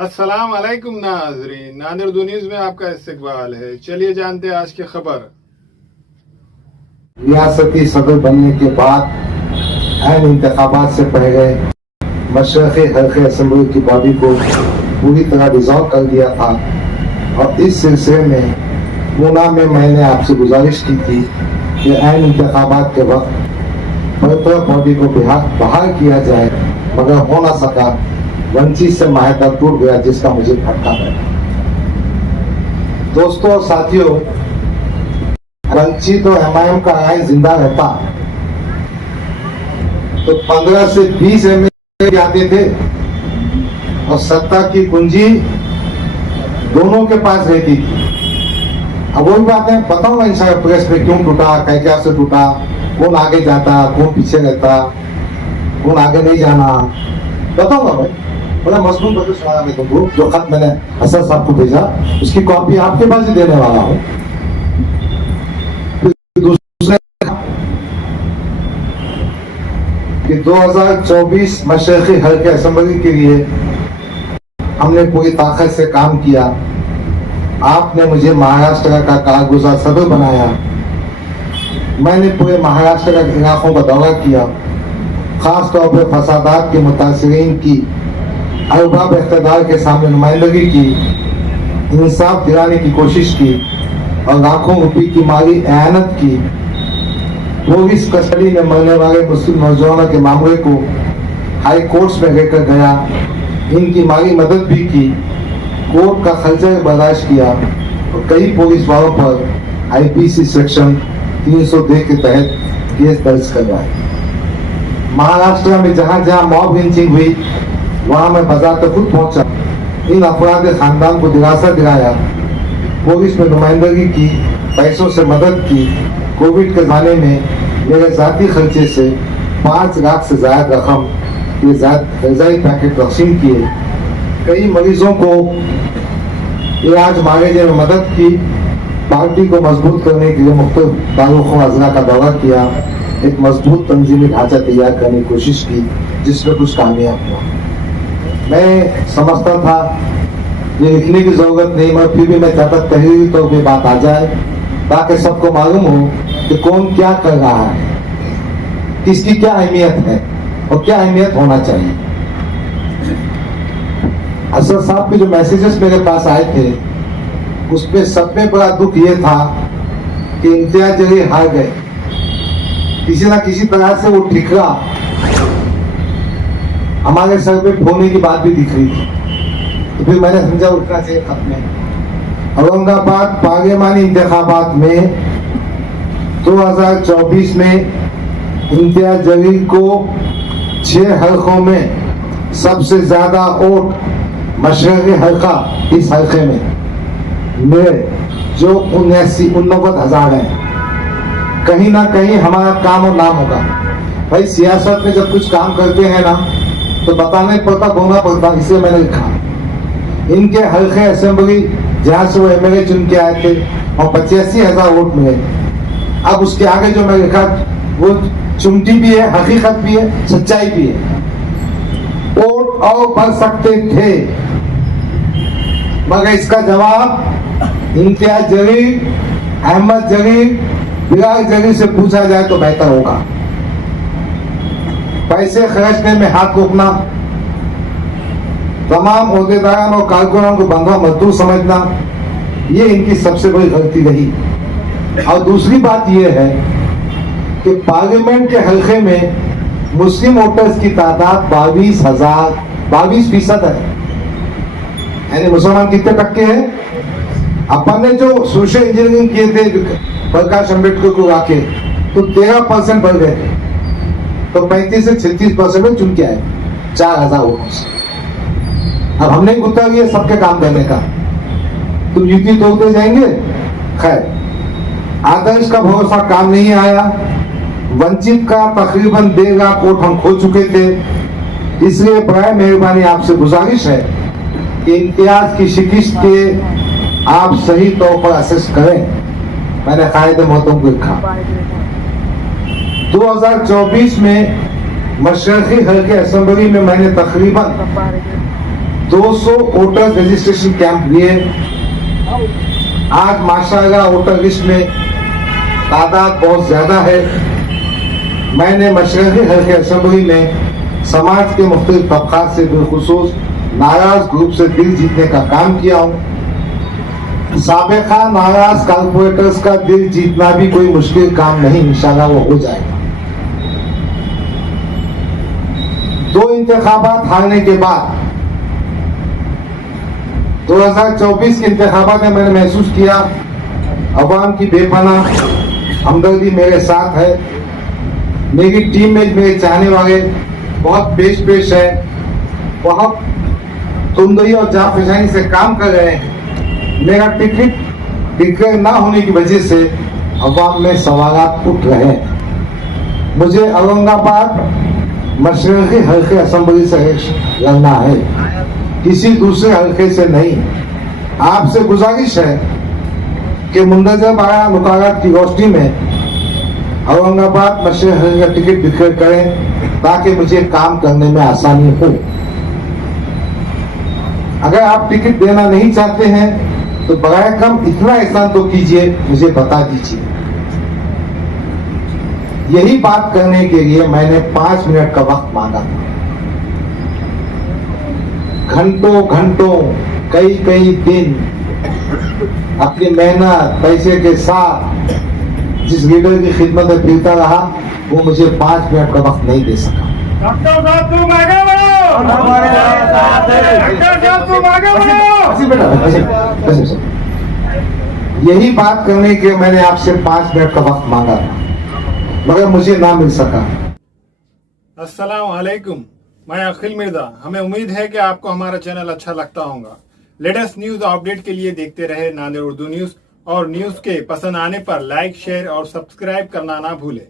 अस्सलाम वालेकुम नाज़रीन, नादिर उर्दू न्यूज़ में आपका इस्तकबाल है। चलिए जानते हैं आज की खबर। रियासती सदर बनने के बाद ऐन इंतखाबात से पहले मशरक़ी हल्के असेंबली की बॉडी को पूरी तरह डिसॉल्व कर दिया था और इस सिलसिले में पूना में मैंने आपसे गुजारिश की थी कि ऐन इंतखाबात के वक्त बॉडी को बहाल किया जाए, मगर हो ना सका। वंचित से माहिदा टूट गया, जिसका मुझे फटका है। दोस्तों और साथियों, वंचित और एमआईएम का आइन जिंदा रहता तो 15 से 20 एमएलए आते थे और सत्ता की कुंजी दोनों के पास रहती थी। अब वही बात है, बताऊंगा इंशाल्लाह प्रेस में क्यों टूटा, क्या से टूटा, कौन आगे जाता, कौन पीछे रहता, कौन आगे नहीं जाना, बताऊंगा भाई। बड़ा मजबूत बता सुना मैं तुमको। जो खत मैंने असद साहब को भेजा उसकी कॉपी आपके पास ही देने वाला हूँ। दूसरे कि 2024 मशरक़ी हल्के असेंबली के लिए हमने पूरी ताकत से काम किया। आपने मुझे महाराष्ट्र का कारगुजार सदर बनाया। मैंने पूरे महाराष्ट्र के इलाकों का दौरा किया, खास तौर पर फसादात के मुतासिरीन की अरबाब इख्तिदार के सामने नुमाइंदगी की, इंसाफ दिलाने की कोशिश की और लाखों रुपये की माली एयानत की। पुलिस कस्टडी में मरने वाले मुस्लिम नौजवानों के मामले को हाई कोर्ट्स में लेकर गया, इनकी माली मदद भी की, कोर्ट का खर्चा बर्दाश्त किया और कई पुलिस वालों पर आईपीसी सेक्शन 302 के तहत केस दर्ज करवाए। महाराष्ट्र में जहां जहां मॉब लिंचिंग हुई वहां मैं बाजार तक खुद पहुंचा, इन अफराद के खानदान को दिलासा दिलाया, पुलिस में नुमाइंदगी की, पैसों से मदद की। कोविड के ज़माने में मेरे जाती खर्चे से 5 लाख से ज्यादा रकम के गज़ाई पैकेट तकसीम किए। कई मरीजों को इलाज मांगने में मदद की। पार्टी को मजबूत करने के लिए मुख्तलिफ ताल्लुक़ों अज़ला का दौरा किया, एक मजबूत तंजीमी ढांचा तैयार करने की कोशिश की, जिसमें कुछ कामयाब हुआ। मैं समझता था ये लिखने की जरूरत नहीं, मगर फिर भी मैं चाहता तहरीरी तौर पर बात आ जाए ताकि सबको मालूम हो कि कौन क्या कर रहा है, किसकी क्या अहमियत है और क्या अहमियत होना चाहिए। असद साहब के जो मैसेजेस मेरे पास आए थे उसमें सब में बड़ा दुख ये था कि इम्तियाज जलील हार गए। किसी ना किसी तरह से वो ठिकरा हमारे सर पे फोड़ने की बात भी दिख रही थी। तो फिर मैंने समझा उठना चाहिए खत में। औरंगाबाद पार्लियामानी इंतखाबात में 2024 में इम्तियाज जलील को 6 हल्कों में सबसे ज्यादा वोट मशरक़ी हल्का इस हल्के में मेरे जो 79,000 है। कहीं ना कहीं हमारा काम और नाम होगा। भाई सियासत में जब कुछ काम करते हैं ना तो बताना पड़ता, बोलना पड़ता, इसलिए मैंने लिखा। इनके हल्के असेंबली जहाँ से वो एमएलए चुन के आए थे और 85,000 वोट मिले। अब उसके आगे जो मैं लिखा वो चुमटी भी है, हकीकत भी है, सच्चाई भी है। वोट और बढ़ सकते थे, मगर इसका जवाब इम्तियाज जलील, अहमद जलील, बिलाल जलील से पूछा जाए तो बेहतर होगा। पैसे खर्चने में हाथ रोकना, तमाम ओहदेदारों और कारकुनों को बंधा मजदूर समझना, ये इनकी सबसे बड़ी गलती रही। और दूसरी बात यह है कि पार्लियामेंट के हल्के में मुस्लिम वोटर्स की तादाद 22% है। यानी मुसलमान कितने टक्के हैं? अपन ने जो सोशल इंजीनियरिंग किए थे प्रकाश अम्बेडकर को आके, तो 13% बढ़ गए थे, तो 35 से 36% में चुन के आए 4,000 वोटों से। अब हमने गुत्ता लिया सबके काम देने का, तुम युति तोड़ते जाएंगे। खैर, आदर्श का भरोसा काम नहीं आया। वंचित का तकरीबन 1.5 लाख वोट हम खो चुके थे। इसलिए बराए मेहरबानी आपसे गुजारिश है कि इम्तियाज की शिकस्त के आप सही तौर पर असेस करें। मैंने कायदे मोहतरम को लिखा 2024 में मशरक़ी हल्के असेंबली में मैंने तकरीबन 200 वोटर रजिस्ट्रेशन कैंप लिए। आज माशाअल्लाह वोटर लिस्ट में तादाद बहुत ज्यादा है। मैंने मशरक़ी हल्के असेंबली में समाज के मुख्तलिफ तबक़ात से बिलखुसूस नाराज ग्रुप से दिल जीतने का काम किया हूँ। साबिक़ा नाराज कॉर्पोरेटर्स का दिल जीतना भी कोई मुश्किल काम नहीं, इंशाल्लाह वो हो जाएगा। 2 इंतखाबात हारने के बाद 2024 के इंतखाबात में मैंने महसूस किया अवाम की बेपनाह हमदर्दी मेरे साथ है। मेरी टीम में मेरे चाहने वाले बहुत पेश है, बहुत तुमदई और जाफिशानी से काम कर रहे हैं। मेरा टिकट डिक्लेयर ना होने की वजह से अवाम में सवालात उठ रहे हैं। मुझे औरंगाबाद मशरक़ी हल्के असेंबली से लड़ना है, किसी दूसरे हल्के से नहीं। आपसे गुजारिश है कि मुंतज़र बारह मुकारात की रोशनी में औरंगाबाद मशरक़ी हल्के का टिकट डिक्लेयर करें ताकि मुझे काम करने में आसानी हो। अगर आप टिकट देना नहीं चाहते हैं तो बगैर कम इतना एहसान तो कीजिए, मुझे बता दीजिए। यही बात करने के लिए मैंने 5 मिनट का वक्त मांगा था। घंटों घंटों कई दिन अपनी मेहनत पैसे के साथ जिस लीडर की खिदमत में फिरता रहा वो मुझे 5 मिनट का वक्त नहीं दे सका। डॉक्टर साहब तुम आगे बढ़ो, डॉक्टर साहब तुम आगे बढ़ो। यही बात करने के मैंने आपसे 5 मिनट का वक्त मांगा था, मगर मुझे ना मिल सका। अस्सलाम वालेकुम, मैं अखिल मिर्जा। हमें उम्मीद है कि आपको हमारा चैनल अच्छा लगता होगा। लेटेस्ट न्यूज अपडेट के लिए देखते रहे नांदेड़ उर्दू न्यूज, और न्यूज के पसंद आने पर लाइक, शेयर और सब्सक्राइब करना ना भूलें।